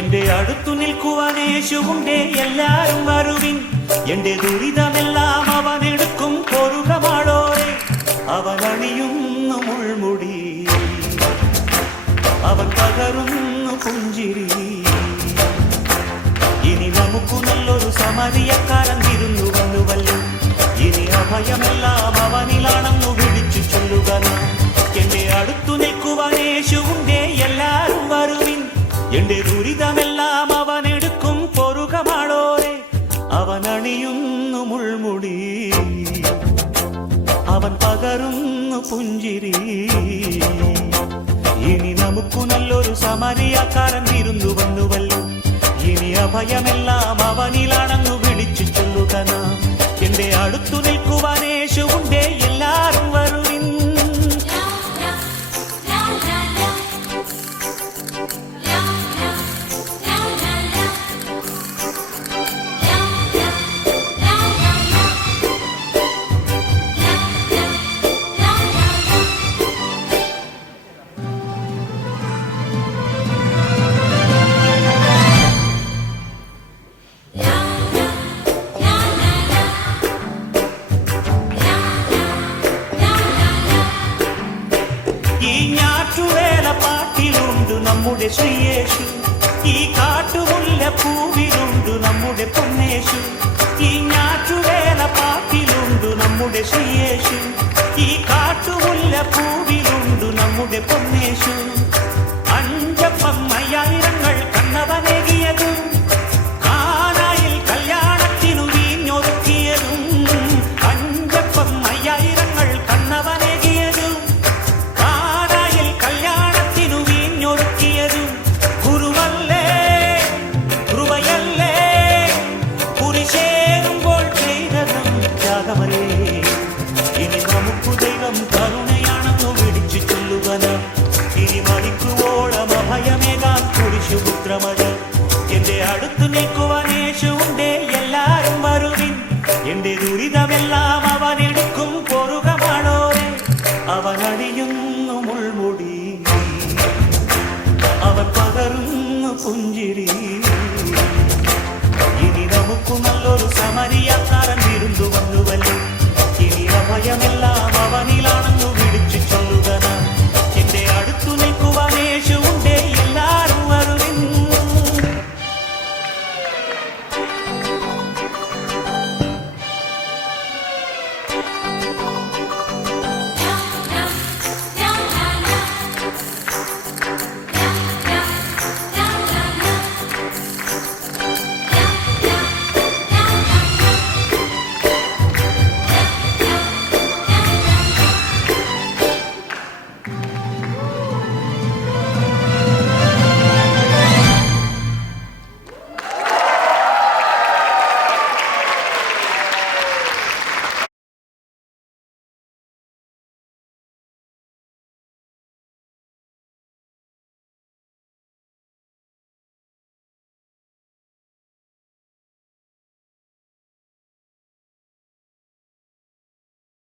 എന്റെ അടുത്തു നിൽക്കുവാൻ യേശുവുണ്ടേ, എല്ലാരും വരുവിൻ. എന്റെ ദുരിതമെല്ലാം അവനെടുക്കും പൊറുകമാടോരെ. അവൻ അണിയുന്നു മുൾമുടി, അവൻ പകരുന്നു പുഞ്ചിരി. ഇനി നമുക്കു നല്ലൊരു സമരിയക്കാരൻ തിരുന്നു വന്നുവല്ലോ. ഇനി അഭയമെല്ലാം അവനിലാണെന്നു വിളിച്ചു ചൊല്ലുക. എന്റെ അടുത്തു നിൽക്കുവാൻ യേശുവുണ്ടേ, എല്ലാരും വരുവിൻ. എന്റെ ദുരിതമെല്ലാം അവനെടുക്കും പൊറുകമാടോരെ. അവൻ അണിയുന്നു മുൾമുടി, അവൻ പകരുന്നു പുഞ്ചിരി. ഇനി നമുക്കു നല്ലൊരു സമരിയക്കാരൻ വിരുന്നു വന്നുവല്ലോ. ഇനി അഭയമെല്ലാം അവനിലാണെന്നു വിളിച്ചു ചൊല്ലുക. എന്റെ അടുത്തു നിൽക്കുവാൻ യേശുവുണ്ടേ, എല്ലാരും വരുവിൻ. ഈ ഞാറ്റുവേല പാട്ടിലുണ്ട് നമ്മുടെ ശ്രീയേശു. ഈ കാട്ടുമുല്ല പൂവിലുണ്ട് നമ്മുടെ പൊന്നേശു. ഈ ഞാറ്റുവേല പാട്ടിലുണ്ട് നമ്മുടെ ശ്രീയേശു. ഈ കാട്ടുമുല്ല പൂവിലുണ്ട് നമ്മുടെ പൊന്നേശു. അഞ്ചപ്പം അയ്യായിരങ്ങൾ കണ്ണവനേകിയതും, കാനായിൽ കല്യാണത്തിനു വീഞ്ഞൊരുക്കിയതും. അഞ്ചപ്പം അയ്യായിരങ്ങൾ കണ്ണവനേകിയതും, കാനായിൽ കല്യാണത്തിനു വീഞ്ഞൊരുക്കിയതും. ഗുരുവല്ലേ കൃപയല്ലേ കുരിശേറുമ്പോൾ ചെയ്തതും ത്യാഗമല്ലേ. ഇനി നമുക്കു ദൈവം കരുണ